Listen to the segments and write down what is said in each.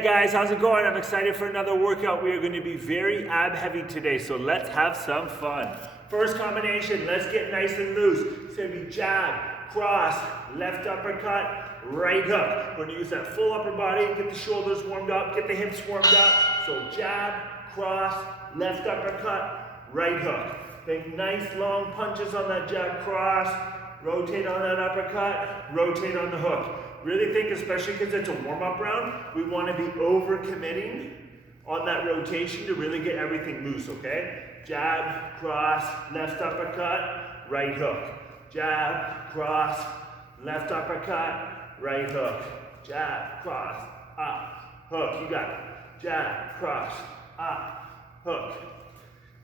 Hey guys, how's it going? I'm excited for another workout. We are going to be very ab heavy today, so let's have some fun. First combination, let's get nice and loose. It's going to be jab, cross, left uppercut, right hook. We're going to use that full upper body, get the shoulders warmed up, get the hips warmed up. So jab, cross, left uppercut, right hook. Think nice long punches on that jab, cross, rotate on that uppercut, rotate on the hook. Really think, especially because it's a warm-up round, we want to be over-committing on that rotation to really get everything loose, okay? Jab, cross, left uppercut, right hook. Jab, cross, left uppercut, right hook. Jab, cross, up, hook. You got it. Jab, cross, up, hook.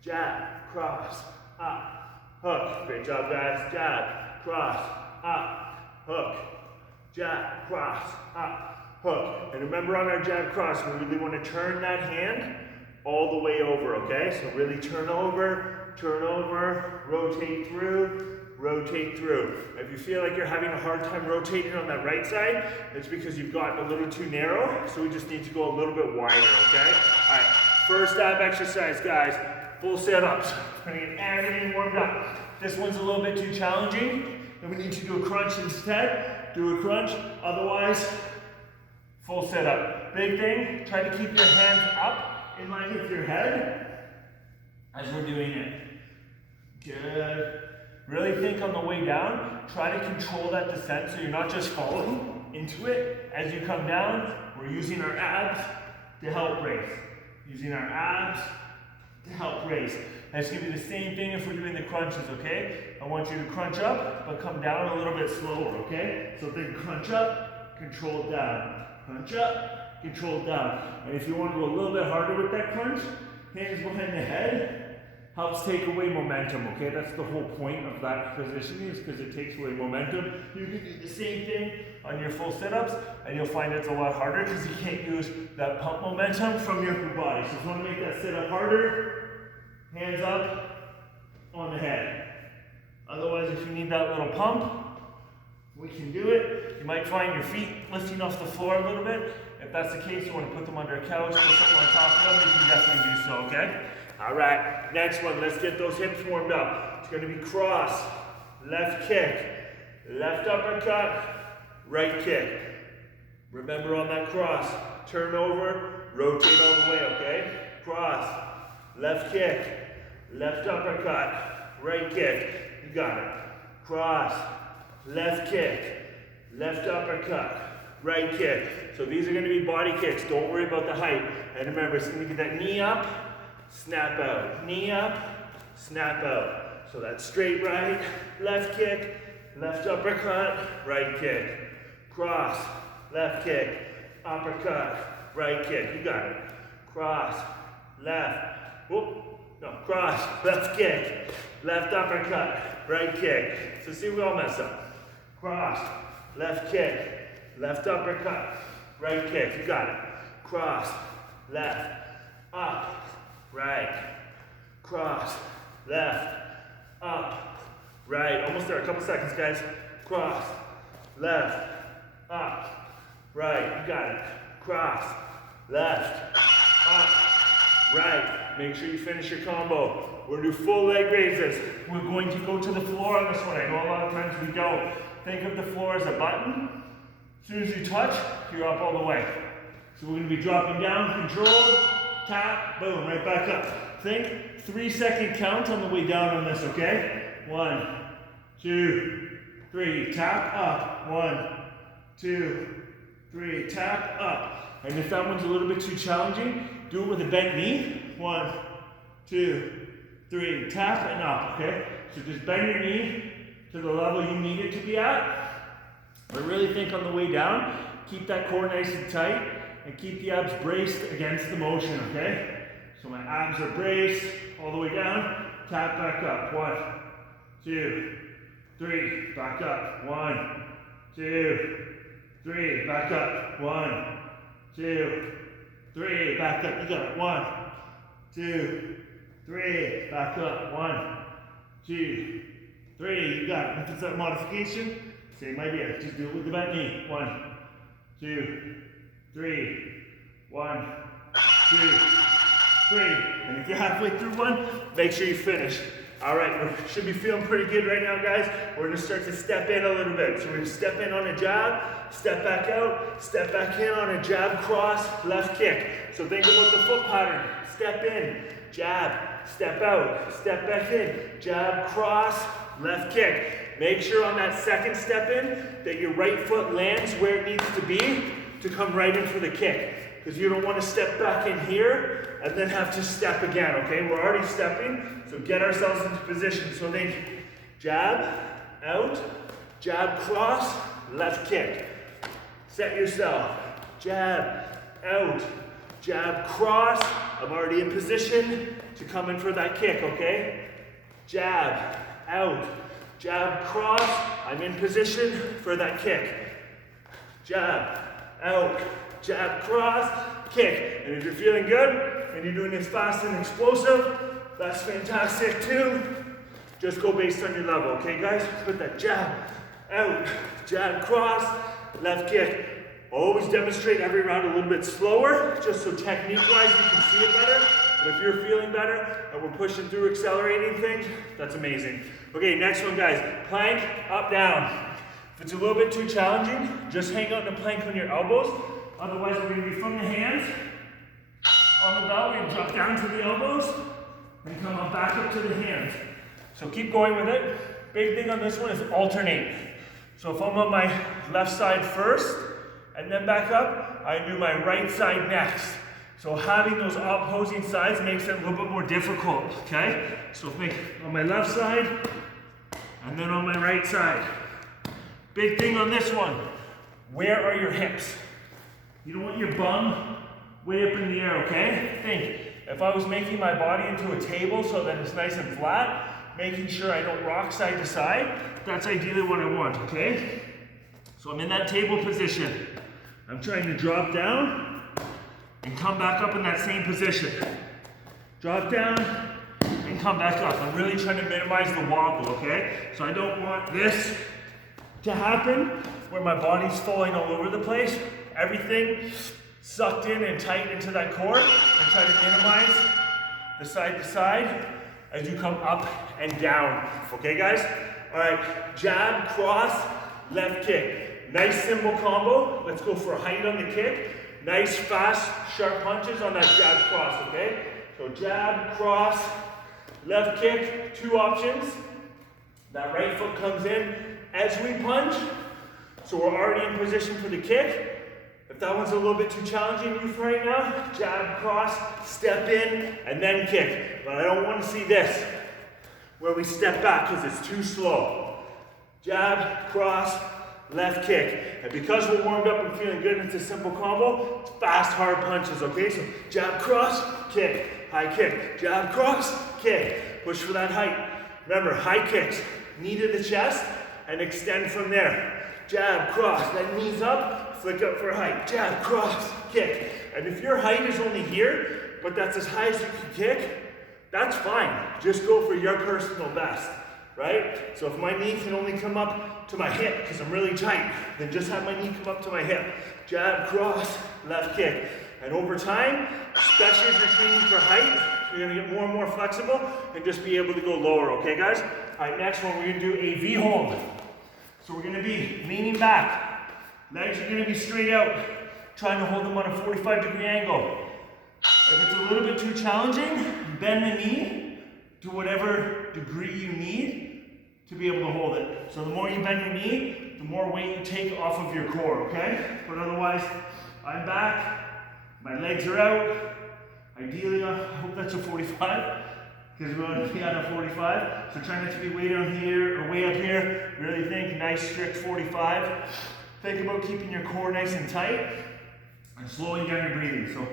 Jab, cross, up, hook. Great job, guys. Jab, cross, up, hook. Jab, cross, up, hook. And remember on our jab cross, we really want to turn that hand all the way over, okay? So really turn over, rotate through, rotate through. If you feel like you're having a hard time rotating on that right side, it's because you've gotten a little too narrow, so we just need to go a little bit wider, okay? All right, first ab exercise, guys. Full sit-ups. We're gonna get everything warmed up. This one's a little bit too challenging, and we need to do a crunch instead. Do a crunch, otherwise, full sit-up. Big thing, try to keep your hands up in line with your head as we're doing it. Good. Really think on the way down, try to control that descent so you're not just falling into it. As you come down, we're using our abs to help raise. Using our abs to help raise. That's going to be the same thing if we're doing the crunches, okay? I want you to crunch up, but come down a little bit slower, okay? So think crunch up, control down. Crunch up, control down. And if you want to go a little bit harder with that crunch, hands behind the head, helps take away momentum, okay? That's the whole point of that positioning, is because it takes away momentum. You can do the same thing on your full sit-ups, and you'll find it's a lot harder because you can't use that pump momentum from your upper body. So if you want to make that sit-up harder, hands up on the head. Otherwise, if you need that little pump, we can do it. You might find your feet lifting off the floor a little bit. If that's the case, you want to put them under a couch, put something on top of them, you can definitely do so, okay? All right, next one, let's get those hips warmed up. It's going to be cross, left kick, left uppercut, right kick. Remember on that cross, turn over, rotate all the way, okay? Cross, left kick, left uppercut, right kick. You got it. Cross, left kick, left uppercut, right kick. So these are going to be body kicks. Don't worry about the height. And remember, it's going to get that knee up, snap out. Knee up, snap out. So that straight right, left kick, left uppercut, right kick. Cross, left kick, uppercut, right kick. You got it. Cross, left. Whoop. No, cross, left kick, left uppercut, right kick. So see, we all mess up. Cross, left kick, left uppercut, right kick. You got it. Cross, left, up, right. Cross, left, up, right. Almost there. A couple seconds, guys. Cross, left, up, right. You got it. Cross, left, up, right. Make sure you finish your combo. We're going to do full leg raises. We're going to go to the floor on this one. I know a lot of times we don't. Think of the floor as a button. As soon as you touch, you're up all the way. So we're going to be dropping down, control, tap, boom, right back up. Think 3-second count on the way down on this, okay? 1, 2, 3, tap up. 1, 2, 3, tap up. And if that one's a little bit too challenging, do it with a bent knee. 1, 2, 3, tap and up, okay? So just bend your knee to the level you need it to be at. But really think on the way down, keep that core nice and tight, and keep the abs braced against the motion, okay? So my abs are braced all the way down, tap back up. 1, 2, 3, back up. 1, 2, 3, back up. 1, 2, 3, back up. You got it. 1, 2, 3, back up. 1, 2, 3. You got it. If it's a modification, same idea. Just do it with the bent knee. 1, 2, 3, 1, 2, 3. And if you're halfway through one, make sure you finish. All right, we should be feeling pretty good right now, guys. We're gonna start to step in a little bit. So we're gonna step in on a jab, step back out, step back in on a jab, cross, left kick. So think about the foot pattern. Step in, jab, step out, step back in, jab, cross, left kick. Make sure on that second step in that your right foot lands where it needs to be to come right in for the kick. Because you don't want to step back in here and then have to step again, okay? We're already stepping, so get ourselves into position. So think jab, out, jab, cross, left kick. Set yourself, jab, out, jab, cross. I'm already in position to come in for that kick, okay? Jab, out, jab, cross. I'm in position for that kick. Jab, out, jab, cross, kick. And if you're feeling good and you're doing this fast and explosive, that's fantastic too. Just go based on your level, okay guys? Put that jab, out, jab, cross, left kick. Always demonstrate every round a little bit slower, just so technique-wise you can see it better. But if you're feeling better and we're pushing through accelerating things, that's amazing. Okay, next one guys, plank, up, down. If it's a little bit too challenging, just hang out in the plank on your elbows. Otherwise, we're gonna be from the hands on the belt. We're gonna drop down to the elbows and come on back up to the hands. So keep going with it. Big thing on this one is alternate. So if I'm on my left side first and then back up, I do my right side next. So having those opposing sides makes it a little bit more difficult, okay? So think on my left side and then on my right side. Big thing on this one, where are your hips? You don't want your bum way up in the air, okay? Think, if I was making my body into a table so that it's nice and flat, making sure I don't rock side to side, that's ideally what I want, okay? So I'm in that table position. I'm trying to drop down and come back up in that same position. Drop down and come back up. I'm really trying to minimize the wobble, okay? So I don't want this to happen where my body's falling all over the place. Everything sucked in and tight into that core, and try to minimize the side to side as you come up and down. Okay guys? All right, jab, cross, left kick. Nice simple combo. Let's go for a height on the kick. Nice, fast, sharp punches on that jab, cross, okay? So jab, cross, left kick, 2 options. That right foot comes in as we punch. So we're already in position for the kick. If that one's a little bit too challenging for you right now, jab, cross, step in, and then kick. But I don't want to see this, where we step back because it's too slow. Jab, cross, left kick. And because we're warmed up and feeling good, it's a simple combo. It's fast, hard punches, okay? So jab, cross, kick, high kick. Jab, cross, kick. Push for that height. Remember, high kicks, knee to the chest, and extend from there. Jab, cross, then knees up, flick up for height. Jab, cross, kick. And if your height is only here, but that's as high as you can kick, that's fine. Just go for your personal best, right? So if my knee can only come up to my hip because I'm really tight, then just have my knee come up to my hip. Jab, cross, left kick. And over time, especially if you're training for height, you're gonna get more and more flexible and just be able to go lower, okay guys? All right, next one, we're gonna do a V hold. So we're gonna be leaning back. Legs are gonna be straight out, trying to hold them on a 45-degree angle. If it's a little bit too challenging, bend the knee to whatever degree you need to be able to hold it. So the more you bend your knee, the more weight you take off of your core, okay? But otherwise, I'm back, my legs are out. Ideally, I hope that's a 45, because we want to be on a 45. So try not to be way down here or way up here. Really think nice, strict 45. Think about keeping your core nice and tight and slowing down your breathing. So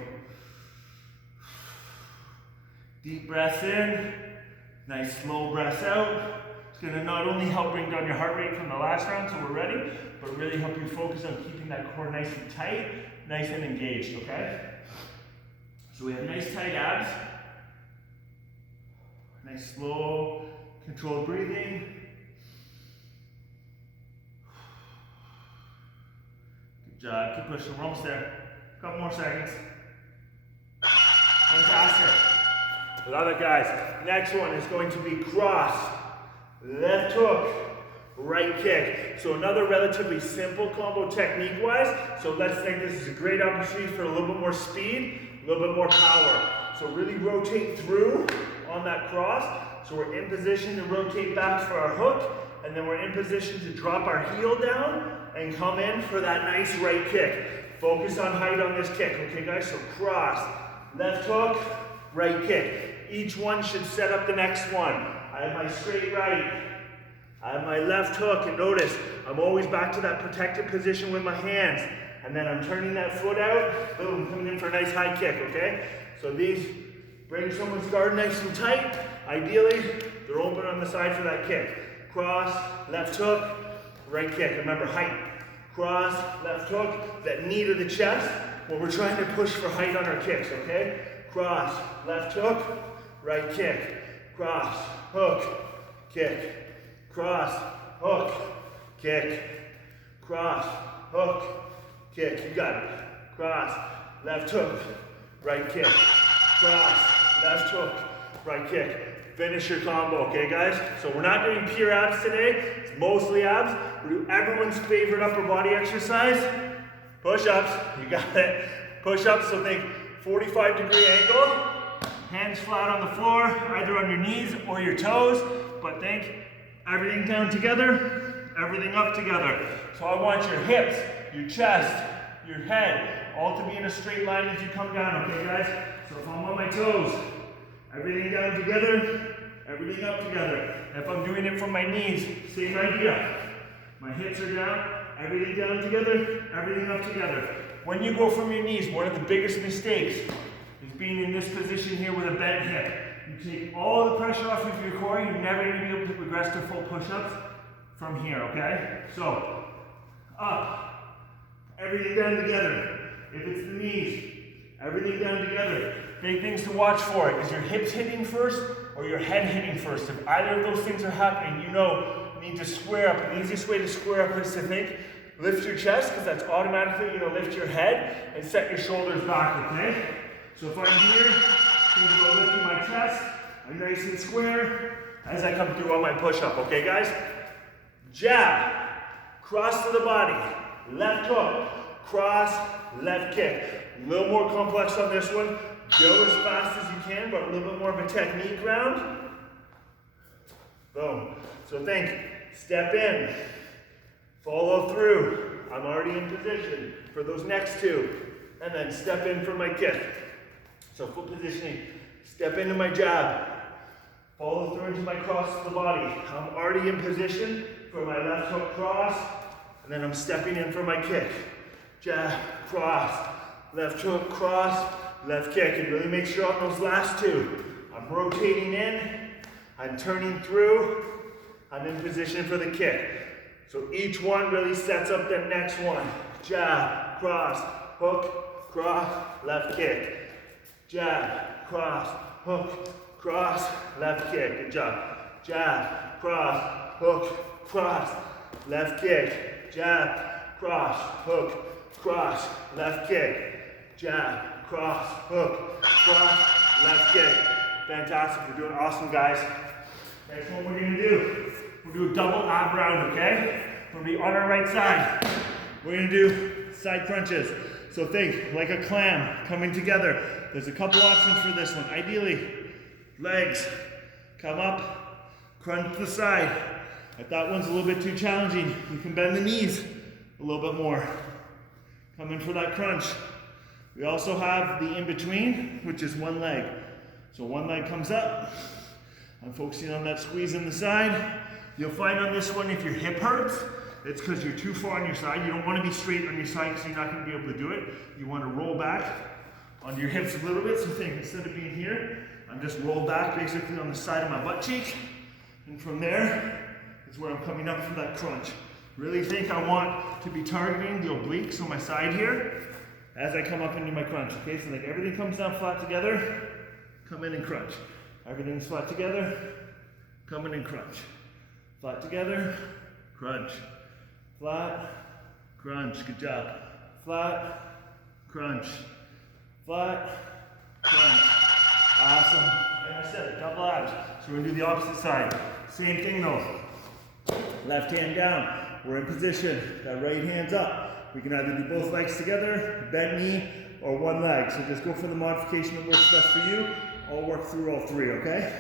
deep breaths in, nice slow breaths out. It's going to not only help bring down your heart rate from the last round so we're ready, but really help you focus on keeping that core nice and tight, nice and engaged, okay? So we have nice tight abs, nice slow, controlled breathing. Good job, keep pushing, we're almost there. A couple more seconds. Fantastic. Love it, guys. Next one is going to be cross, left hook, right kick. So another relatively simple combo technique-wise. So let's think this is a great opportunity for a little bit more speed, a little bit more power. So really rotate through on that cross. So we're in position to rotate back for our hook, and then we're in position to drop our heel down and come in for that nice right kick. Focus on height on this kick, okay guys? So cross, left hook, right kick. Each one should set up the next one. I have my straight right, I have my left hook, and notice I'm always back to that protected position with my hands. And then I'm turning that foot out, boom, coming in for a nice high kick, okay? So these bring someone's guard nice and tight. Ideally, they're open on the side for that kick. Cross, left hook, right kick. Remember, height. Cross, left hook, that knee to the chest when we're trying to push for height on our kicks, okay? Cross, left hook, right kick. Cross, hook, kick. Cross, hook, kick. Cross, hook, kick. You got it. Cross, left hook, right kick. Cross, left hook, right kick. Finish your combo, okay guys? So we're not doing pure abs today. It's mostly abs. We do everyone's favorite upper body exercise. Push-ups, you got it. Push-ups, so think 45-degree angle. Hands flat on the floor, either on your knees or your toes. But think everything down together, everything up together. So I want your hips, your chest, your head, all to be in a straight line as you come down, okay guys? So if I'm on my toes, everything down together, everything up together. If I'm doing it from my knees, same idea. My hips are down, everything down together, everything up together. When you go from your knees, one of the biggest mistakes is being in this position here with a bent hip. You take all the pressure off of your core, you're never going to be able to progress to full push-ups from here, okay? So, up, everything down together. If it's the knees, everything down together. Big things to watch for is your hips hitting first or your head hitting first. If either of those things are happening, you know you need to square up. The easiest way to square up is to think, lift your chest, because that's automatically going to lift your head and set your shoulders back, okay? So if I'm here, I'm going to go lifting my chest, I'm nice and square as I come through on my push-up, okay guys? Jab, cross to the body, left hook, cross, left kick. A little more complex on this one. Go as fast as you can, but a little bit more of a technique round. Boom. So think, step in, follow through. I'm already in position for those next two. And then step in for my kick. So foot positioning, step into my jab, follow through into my cross to the body. I'm already in position for my left hook cross, and then I'm stepping in for my kick. Jab, cross, left hook, cross, left kick. And really make sure on those last two, I'm rotating in, I'm turning through, I'm in position for the kick. So each one really sets up the next one. Jab, cross, hook, cross, left kick. Jab, cross, hook, cross, left kick. Good job. Jab, cross, hook, cross, left kick. Jab, cross, hook, cross, left kick. Jab, cross, hook, cross, left kick. Fantastic. You're doing awesome, guys. Next one we're going to do, we'll do a double ab round, okay? We'll be on our right side. We're going to do side crunches. So think like a clam coming together. There's a couple options for this one. Ideally, legs come up, crunch the side. If that one's a little bit too challenging, you can bend the knees a little bit more. Come in for that crunch. We also have the in-between, which is one leg. So one leg comes up. I'm focusing on that squeeze in the side. You'll find on this one, if your hip hurts, it's because you're too far on your side. You don't want to be straight on your side because you're not going to be able to do it. You want to roll back on your hips a little bit. So think, instead of being here, I'm just rolled back basically on the side of my butt cheek. And from there is where I'm coming up for that crunch. Really think I want to be targeting the obliques on my side here as I come up into my crunch. Okay, so like everything comes down flat together, come in and crunch. Everything's flat together, come in and crunch. Flat together, crunch. Flat, crunch. Good job. Flat, crunch. Flat, crunch. some, like I said, double abs. So we're gonna do the opposite side. Same thing though. Left hand down, we're in position, that right hand's up. We can either do both legs together, bent knee, or one leg. So just go for the modification that works best for you. I'll work through all three, okay?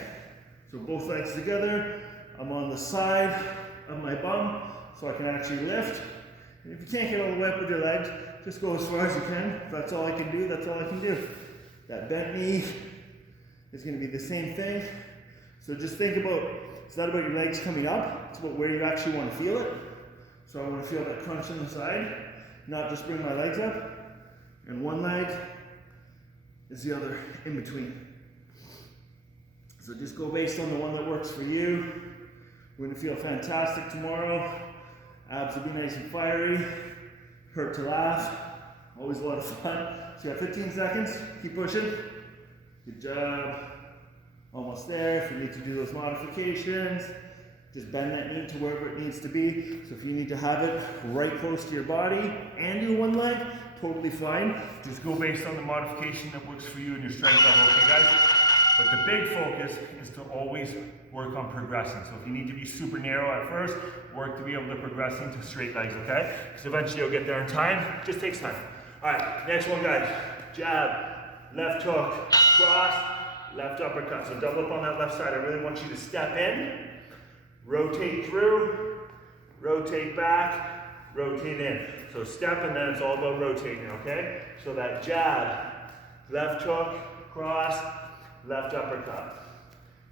So both legs together, I'm on the side of my bum, so I can actually lift. And if you can't get all the way up with your legs, just go as far as you can. If that's all I can do, that's all I can do. That bent knee is gonna be the same thing. So just think about, it's not about your legs coming up, it's about where you actually want to feel it. So I want to feel that crunch on the side, not just bring my legs up. And one leg is the other in between. So just go based on the one that works for you. We're going to feel fantastic tomorrow. Abs will be nice and fiery. Hurt to laugh. Always a lot of fun. So you have 15 seconds. Keep pushing. Good job. Almost there. If you need to do those modifications, just bend that knee to wherever it needs to be. So if you need to have it right close to your body and do one leg, totally fine. Just go based on the modification that works for you and your strength level, okay guys? But the big focus is to always work on progressing. So if you need to be super narrow at first, work to be able to progress into straight legs, okay? Because eventually you'll get there in time. Just takes time. All right, next one, guys. Jab, left hook, cross, left uppercut. So double up on that left side. I really want you to step in, rotate through, rotate back, rotate in. So step and then it's all about rotating, okay? So that jab, left hook, cross, left uppercut.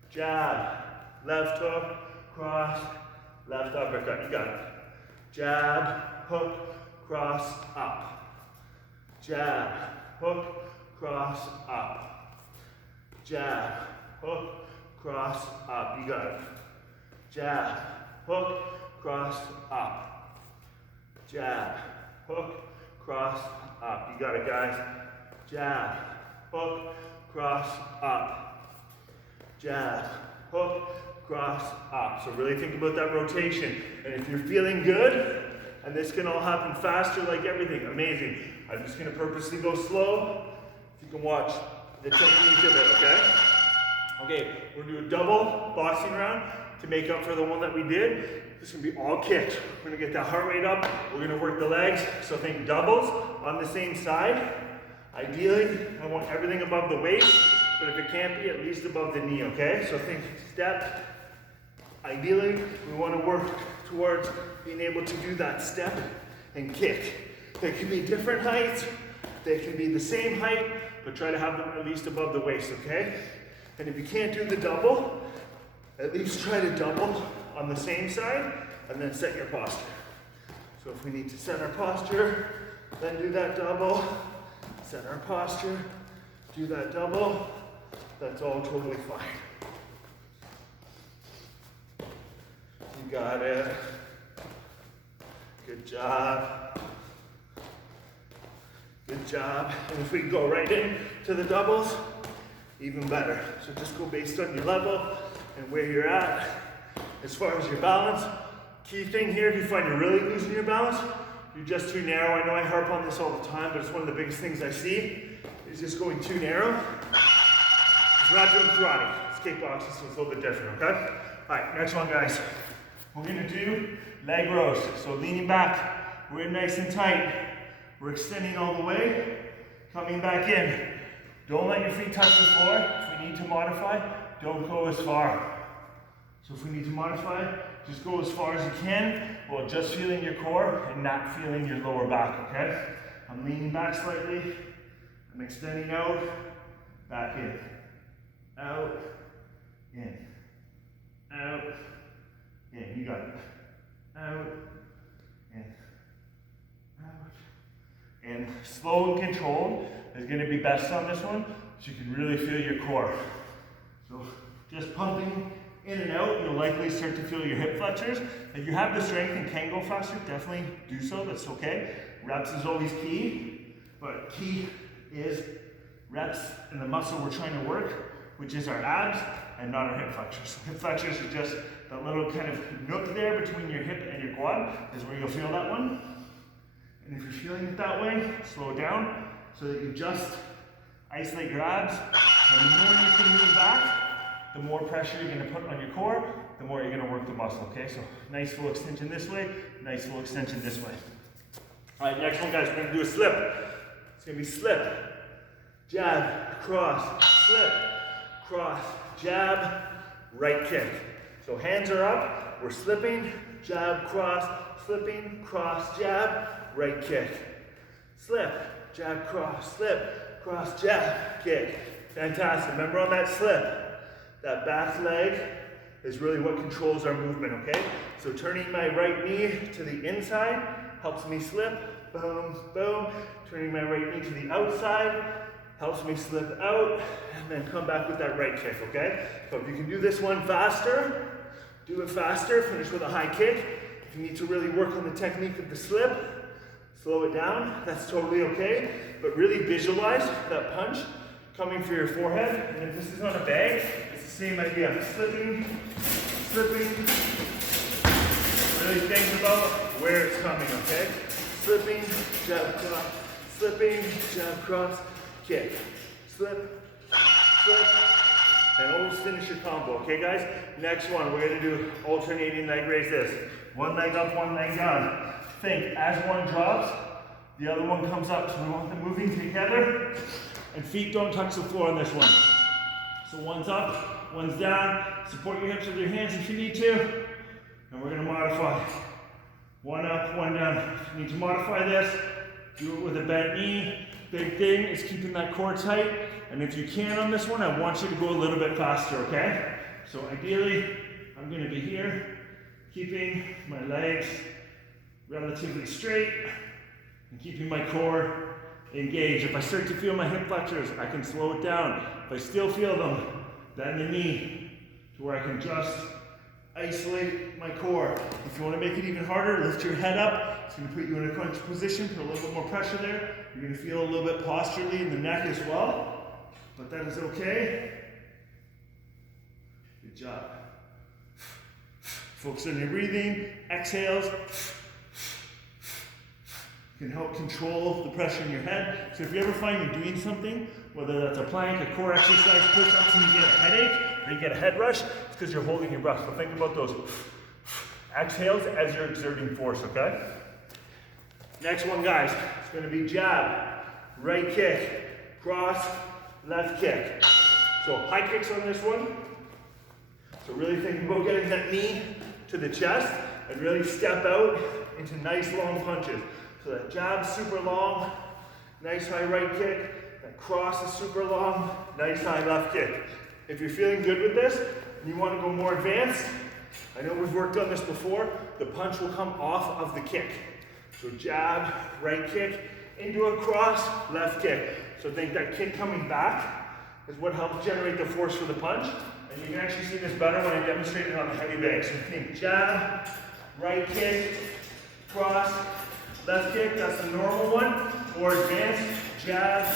Jab, left hook, cross, left uppercut. You got it. Jab, hook, cross, up. Jab, hook, cross, up. Jab, hook, cross, up. You got it. Jab, hook, cross, up. Jab, hook, cross, up. You got it, guys. Jab, hook, cross, up. Jab, hook, cross, up. So really think about that rotation. And if you're feeling good, and this can all happen faster like everything, amazing. I'm just gonna purposely go slow. If you can watch the technique of it, okay? Okay, we're gonna do a double boxing round to make up for the one that we did. This is gonna be all kicks. We're gonna get that heart rate up. We're gonna work the legs. So think doubles on the same side. Ideally, I want everything above the waist, but if it can't be, at least above the knee, okay? So think step. Ideally, we want to work towards being able to do that step and kick. They can be different heights, they can be the same height, but try to have them at least above the waist, okay? And if you can't do the double, at least try to double on the same side and then set your posture. So if we need to set our posture, then do that double. Set our posture, do that double, that's all totally fine. You got it. Good job. Good job. And if we can go right in to the doubles, even better. So just go based on your level and where you're at. As far as your balance, key thing here, if you find you're really losing your balance, you're just too narrow. I know I harp on this all the time, but it's one of the biggest things I see is just going too narrow. We're not doing karate. It's kickboxing, so it's a little bit different, okay? All right, next one, guys. We're gonna do leg rows. So leaning back, we're in nice and tight. We're extending all the way, coming back in. Don't let your feet touch the floor. If we need to modify, don't go as far. So if we need to modify, just go as far as you can while just feeling your core and not feeling your lower back, okay? I'm leaning back slightly. I'm extending out, back in. Out, in. Out, in. You got it. Out, in. Out. And slow and controlled is going to be best on this one, so you can really feel your core. So just pumping in and out, you'll likely start to feel your hip flexors. If you have the strength and can go faster, definitely do so, that's okay. Reps is always key, but key is reps in the muscle we're trying to work, which is our abs and not our hip flexors. Hip flexors are just that little kind of nook there between your hip and your quad is where you'll feel that one. And if you're feeling it that way, slow down so that you just Isolate your abs, and the more you can move back, the more pressure you're gonna put on your core, the more you're gonna work the muscle, okay? So nice full extension this way, nice full extension this way. All right, next one, guys, we're gonna do a slip. It's gonna be slip, jab, cross, slip, cross, jab, right kick. So hands are up, we're slipping, jab, cross, slipping, cross, jab, right kick. Slip, jab, cross, slip, cross, jab, kick. Fantastic. Remember on that slip, that back leg is really what controls our movement, okay? So turning my right knee to the inside helps me slip, boom, boom. Turning my right knee to the outside helps me slip out, and then come back with that right kick, okay? So if you can do this one faster, do it faster, finish with a high kick. If you need to really work on the technique of the slip, slow it down, that's totally okay. But really visualize that punch coming for your forehead. And if this is on a bag, it's the same idea. Slipping, slipping. Really think about where it's coming, okay? Slipping, jab, cross, slipping, jab, cross, kick. Slip, slip, and always finish your combo, okay guys? Next one, we're gonna do alternating leg raises. One leg up, one leg down. Think, as one drops, the other one comes up. So we want them moving together, and feet don't touch the floor on this one. So one's up, one's down. Support your hips with your hands if you need to. And we're gonna modify. One up, one down. If you need to modify this, do it with a bent knee. Big thing is keeping that core tight. And if you can on this one, I want you to go a little bit faster, okay? So ideally, I'm gonna be here, keeping my legs relatively straight and keeping my core engaged. If I start to feel my hip flexors, I can slow it down. If I still feel them, bend the knee to where I can just isolate my core. If you want to make it even harder, lift your head up. It's going to put you in a crunch position, put a little bit more pressure there. You're going to feel a little bit posturally in the neck as well, but that is okay. Good job. Focus on your breathing, exhales. Can help control the pressure in your head. So if you ever find you're doing something, whether that's a plank, a core exercise, push-ups, and you get a headache, or you get a head rush, it's because you're holding your breath. So think about those exhales as you're exerting force, okay? Next one, guys, it's gonna be jab, right kick, cross, left kick. So high kicks on this one. So really think about getting that knee to the chest and really step out into nice long punches. So that jab super long, nice high right kick. That cross is super long, nice high left kick. If you're feeling good with this and you want to go more advanced, I know we've worked on this before, the punch will come off of the kick. So jab, right kick, into a cross, left kick. So think that kick coming back is what helps generate the force for the punch. And you can actually see this better when I demonstrate it on the heavy bag. So think jab, right kick, cross, left kick, that's the normal one, or advanced, jab,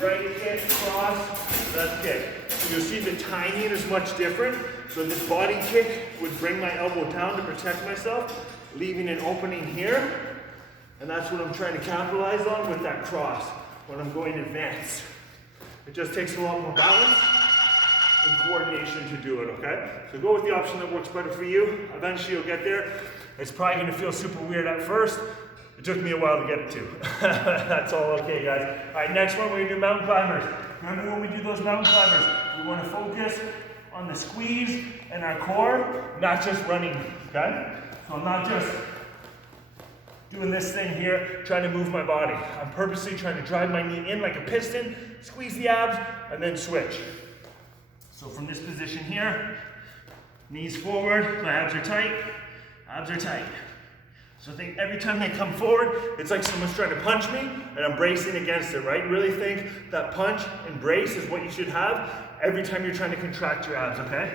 right kick, cross, left kick. So you'll see the timing is much different. So this body kick would bring my elbow down to protect myself, leaving an opening here. And that's what I'm trying to capitalize on with that cross when I'm going advanced. It just takes a lot more balance and coordination to do it, okay? So go with the option that works better for you. Eventually you'll get there. It's probably gonna feel super weird at first. It took me a while to get it to. That's all okay, guys. All right, next one, we're gonna do mountain climbers. Remember when we do those mountain climbers, we wanna focus on the squeeze and our core, not just running, okay? So I'm not just doing this thing here, trying to move my body. I'm purposely trying to drive my knee in like a piston, squeeze the abs, and then switch. So from this position here, knees forward, my abs are tight, abs are tight. So I think every time they come forward, it's like someone's trying to punch me and I'm bracing against it, right? Really think that punch and brace is what you should have every time you're trying to contract your abs, okay?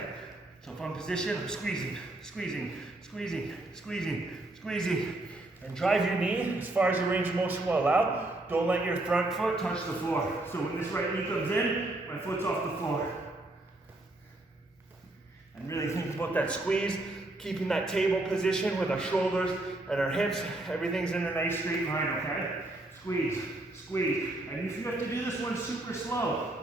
So if I'm positioned, I'm squeezing, squeezing, squeezing, squeezing, squeezing. And drive your knee as far as your range of motion will allow. Don't let your front foot touch the floor. So when this right knee comes in, my foot's off the floor. And really think about that squeeze, keeping that table position with our shoulders and our hips. Everything's in a nice straight line, okay? squeeze, squeeze. And if you have to do this one super slow,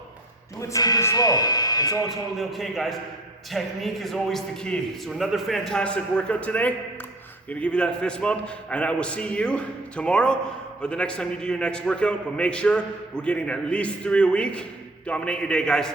do it super slow. It's all totally okay, guys. Technique is always the key. So another fantastic workout today. I'm gonna give you that fist bump, and I will see you tomorrow or the next time you do your next workout, but make sure we're getting at least 3 a week. Dominate your day, guys.